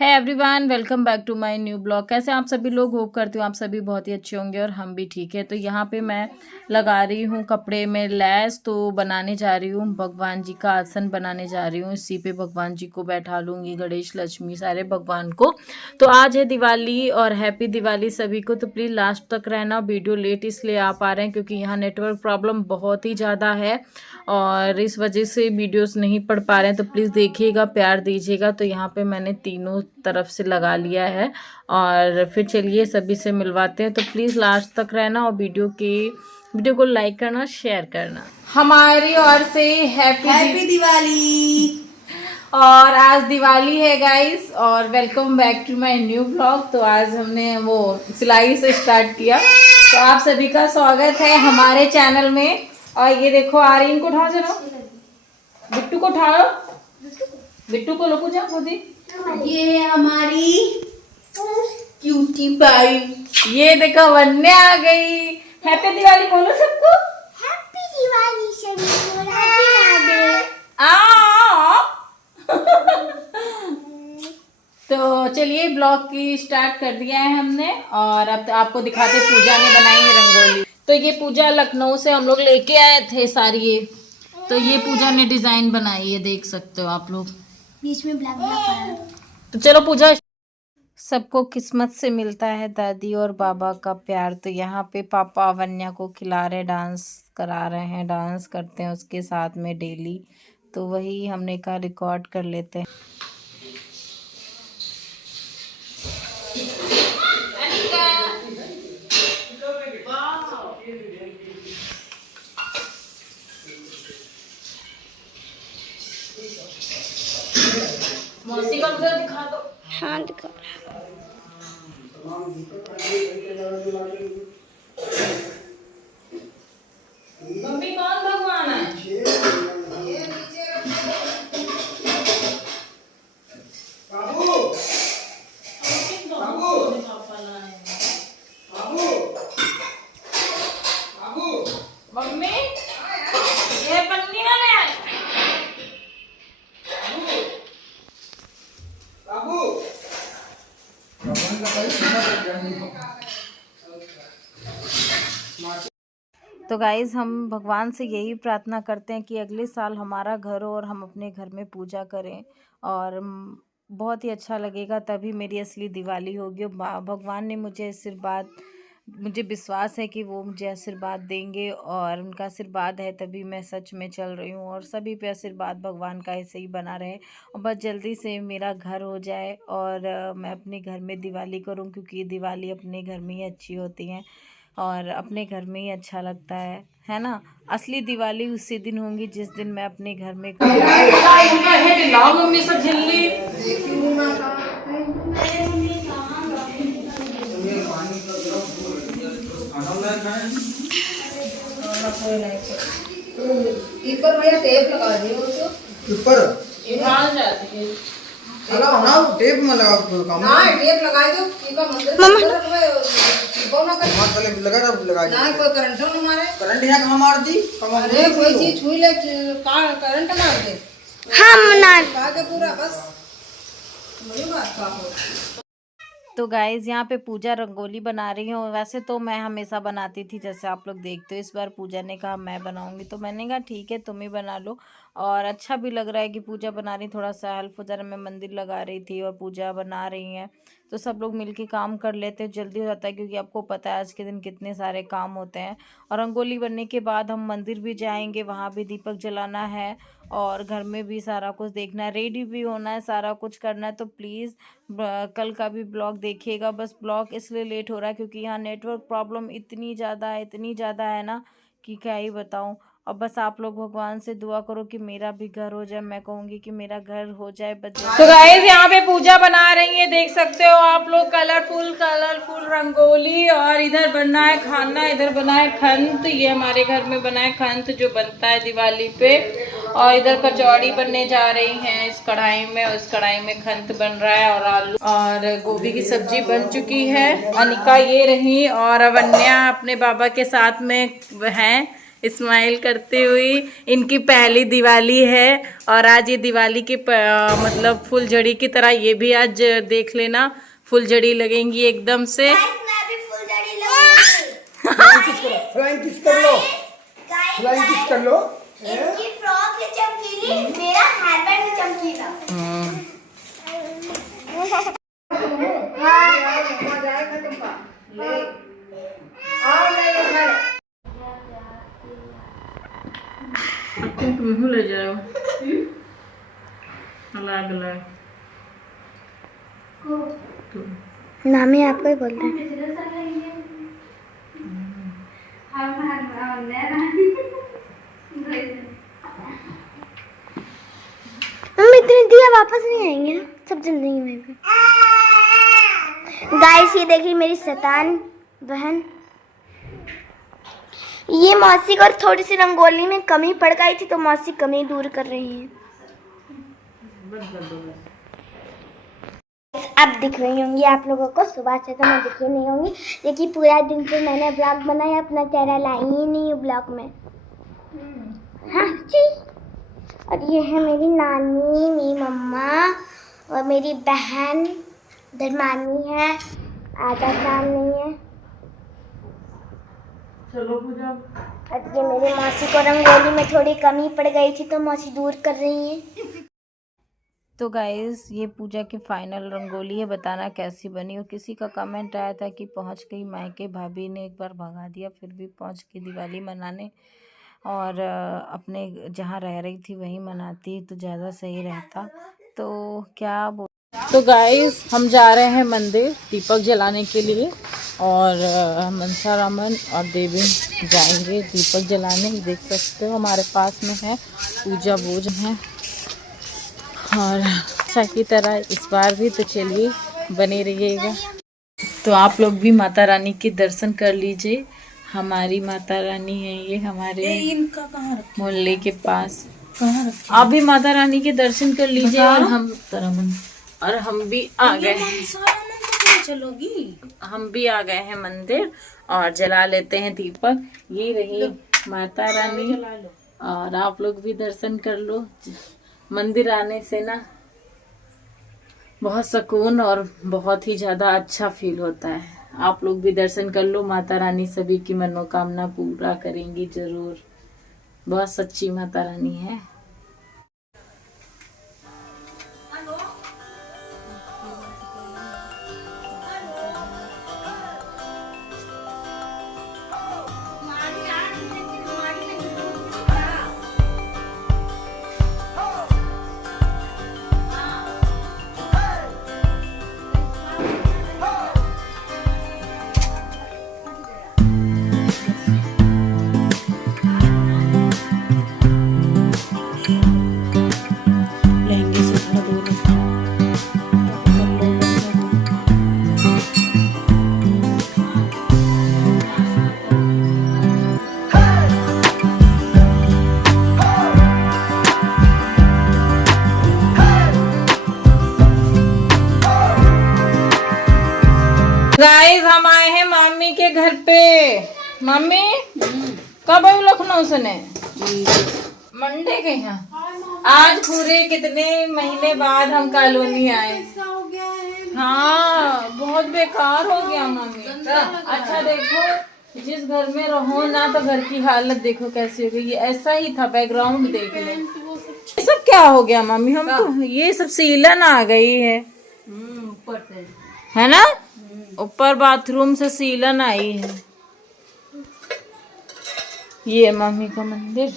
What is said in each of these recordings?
है everyone, welcome back to my new blog. कैसे आप सभी लोग? होप करती हूँ आप सभी बहुत ही अच्छे होंगे और हम भी ठीक है। तो यहाँ पे मैं लगा रही हूँ कपड़े में लैस, तो बनाने जा रही हूँ भगवान जी का आसन बनाने जा रही हूँ। इसी पे भगवान जी को बैठा लूँगी, गणेश लक्ष्मी सारे भगवान को। तो आज है दिवाली और हैप्पी दिवाली सभी को। तो प्लीज़ लास्ट तक रहना। वीडियो लेट इसलिए आ पा रहे हैं क्योंकि यहाँ नेटवर्क प्रॉब्लम बहुत ही ज़्यादा है और इस वजह से वीडियोस नहीं पढ़ पा रहे हैं। तो प्लीज़ देखिएगा, प्यार दीजिएगा। तो यहाँ पे मैंने तीनों तरफ से लगा लिया है और फिर चलिए सभी से मिलवाते हैं। तो प्लीज़ लास्ट तक रहना और वीडियो को लाइक करना, शेयर करना। हमारी ओर से हैप्पी दिवाली। और आज दिवाली है गाइस और welcome back to my new blog. तो आज हमने वो सिलाई से स्टार्ट किया, तो आप सभी का स्वागत है हमारे चैनल में। और ये देखो आर्यन को उठाओ, जरा बिट्टू को उठाओ, बिट्टू को लो पूजा खुदी। ये हमारी क्यूटी पाई। ये देखो वन्या आ गई। हैप्पी दिवाली बोलो सबको। हैप्पी दिवाली सभी को। राधे तो चलिए ब्लॉग की स्टार्ट कर दिया है हमने और अब तो आपको दिखाते पूजा ने बनाई है रंगोली। तो ये पूजा लखनऊ से हम लोग लेके आए थे सारी ये। तो ये पूजा ने डिजाइन बनाई है, देख सकते हो आप लोग। बीच में ब्लैक ब्लैक। तो चलो पूजा। सबको किस्मत से मिलता है दादी और बाबा का प्यार। तो यहाँ पे पापा वन्या को खिला रहे, डांस करा रहे हैं, डांस करते हैं उसके साथ में डेली। तो वही हमने कहा रिकॉर्ड कर लेते हैं। मौसी का उधर दिखा दो। हाँ दिखा। मम्मी कौन भगवान है? मम्मी ये पन्नी वाले हैं। तो गाइज़ हम भगवान से यही प्रार्थना करते हैं कि अगले साल हमारा घर हो और हम अपने घर में पूजा करें और बहुत ही अच्छा लगेगा। तभी मेरी असली दिवाली होगी। भगवान ने मुझे आशीर्वाद, मुझे विश्वास है कि वो मुझे आशीर्वाद देंगे और उनका आशीर्वाद है तभी मैं सच में चल रही हूँ। और सभी पे आशीर्वाद भगवान का ऐसे ही बना रहे और बस जल्दी से मेरा घर हो जाए और मैं अपने घर में दिवाली करूँ, क्योंकि दिवाली अपने घर में ही अच्छी होती है और अपने घर में ही अच्छा लगता है ना। असली दिवाली उसी दिन होंगी जिस दिन मैं अपने घर में लाओ मम्मी सब झिल्ली। ऊपर भैया टेप लगा दियो ऊपर जाती है। ना टेप में लगा काम ना टेप लगा दो टीका मंदिर बोना कर मत लगा ना कोई करंट न मारे। करंट यहाँ कहाँ मार दी? अरे कोई चीज छुई ले करंट मार दे। हम ना के पूरा बस बड़ी बात का हो। तो गाइज़ यहाँ पे पूजा रंगोली बना रही हूँ। वैसे तो मैं हमेशा बनाती थी, जैसे आप लोग देखते हो। इस बार पूजा ने कहा मैं बनाऊंगी, तो मैंने कहा ठीक है तुम ही बना लो। और अच्छा भी लग रहा है कि पूजा बना रही, थोड़ा सा हेल्प हो जा रहा है। मैं मंदिर लगा रही थी और पूजा बना रही हैं, तो सब लोग मिलके काम कर लेते हैं, जल्दी हो जाता है। क्योंकि आपको पता है आज के दिन कितने सारे काम होते हैं। और रंगोली बनने के बाद हम मंदिर भी जाएंगे, वहाँ भी दीपक जलाना है और घर में भी सारा कुछ देखना है, रेडी भी होना है, सारा कुछ करना है। तो प्लीज़ कल का भी ब्लॉग देखिएगा। बस ब्लॉग इसलिए लेट हो रहा है क्योंकि यहाँ नेटवर्क प्रॉब्लम इतनी ज़्यादा है ना कि क्या ही बताऊँ। और बस आप लोग भगवान से दुआ करो कि मेरा भी घर हो जाए। मैं कहूँगी कि मेरा घर हो जाए बस। तो गाइस यहाँ पे पूजा बना रही है, देख सकते हो आप लोग। कलरफुल रंगोली। और इधर बनना है खाना, इधर बना है खंत। ये हमारे घर में बना है खंत जो बनता है दिवाली पे। और इधर कचौड़ी बनने जा रही हैं इस कढ़ाई में, और इस कढ़ाई में खंत बन रहा है और आलू और गोभी की सब्जी बन चुकी है। अनिका ये रही और अवन्या अपने बाबा के साथ में हैं। स्माइल करते हुई। इनकी पहली दिवाली है और आज ये दिवाली की मतलब फुलझड़ी की तरह ये भी आज देख लेना फुलझड़ी लगेंगी एकदम से। मैं भी फुलझड़ी लगूंगी। फ्लाइंग किस कर लो, फ्लाइंग किस कर लो। इनकी फ्रॉक है चमकीली, मेरा हेयरबैंड है चमकीला। तुम ले जाओ अलग अलग। नामी आपको ही बोल रहे मम्मी इतनी दिया वापस नहीं आएंगे सब जिंदगी में भी। गाइस ये देखिए मेरी शैतान बहन, ये मौसी को थोड़ी सी रंगोली में कमी पड़ गई थी तो मौसी कमी दूर कर रही है। अब दिख रही होंगी आप लोगों को, सुबह से तो मैं दिखी नहीं होंगी। देखिए पूरा दिन से मैंने ब्लॉग बनाया, अपना चेहरा लाई ही नहीं ब्लॉग में। हाँ जी। और ये है मेरी नानी, मेरी मम्मा और मेरी बहन धर्मानी है, आधा काम नहीं है। चलो पूजा। और ये मेरी मौसी को रंगोली में थोड़ी कमी पड़ गई थी तो मौसी दूर कर रही है। तो गाइस ये पूजा की फाइनल रंगोली है, बताना कैसी बनी। और किसी का कमेंट आया था कि पहुंच गई मायके, भाभी ने एक बार भगा दिया, फिर भी पहुंच गई दिवाली मनाने और अपने जहां रह रही थी वहीं मनाती तो ज़्यादा सही रहता। तो क्या बोल। तो गाइस हम जा रहे हैं मंदिर दीपक जलाने के लिए और मनसा रामन और देवी जाएंगे दीपक जलाने। देख सकते हो हमारे पास में है पूजा बोझ है और ऐसा की तरह इस बार भी। तो चलिए बने रहिएगा। तो आप लोग भी माता रानी के दर्शन कर लीजिए। हमारी माता रानी है ये हमारे मोहल्ले के पास। आप भी माता रानी के दर्शन कर लीजिए और हम भी आ गए हैं। चलोगी? हम भी आ गए हैं मंदिर और जला लेते हैं दीपक। ये रही माता रानी और आप लोग भी दर्शन कर लो। मंदिर आने से ना बहुत सुकून और बहुत ही ज्यादा अच्छा फील होता है। आप लोग भी दर्शन कर लो। माता रानी सभी की मनोकामना पूरा करेंगी जरूर। बहुत सच्ची माता रानी है। गाइस हम आए हैं मामी के घर पे। मम्मी कब आई लखनऊ से ने? मंडे के यहाँ। आज पूरे कितने महीने बाद हम कॉलोनी आए। हाँ बहुत बेकार हो गया मम्मी। अच्छा देखो जिस घर में रहो ना तो घर की हालत देखो कैसी हो गई। ये ऐसा ही था, बैकग्राउंड देख लो। ये सब क्या हो गया मम्मी? हम तो ये सब सीलन आ गई है ऊपर से, है ना? ऊपर बाथरूम से सीलन आई है। ये मम्मी का मंदिर।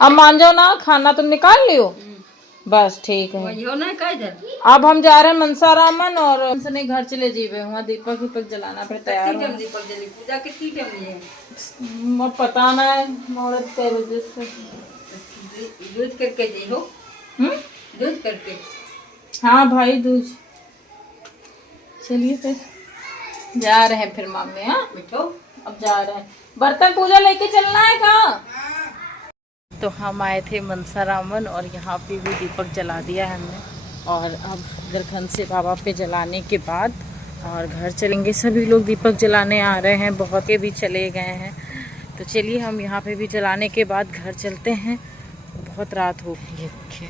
अब मान जाओ ना, खाना तो निकाल लियो। बस ठीक है। अब हम जा रहे हैं मनसा रामन और ने घर चले जीवे वहाँ दीपक दीपक जलाना पे तैयार हो। पूजा कितनी टाइम है पता ना है। मुहूर्त के वजह से दूध करके जी हो। दूध करके। हाँ भाई दूध। चलिए फिर जा रहे हैं फिर मामी। हाँ बैठो अब जा रहे हैं। बर्तन पूजा लेके चलना है कहाँ? तो हम आए थे मनसा रामन और यहाँ पे भी दीपक जला दिया है हमने। और अब दरखन से बाबा पे जलाने के बाद और घर चलेंगे। सभी लोग दीपक जलाने आ रहे हैं, बहुत के भी चले गए हैं। तो चलिए हम यहाँ पे भी जलाने के बाद घर चलते हैं, बहुत रात हो गई। ये देखिए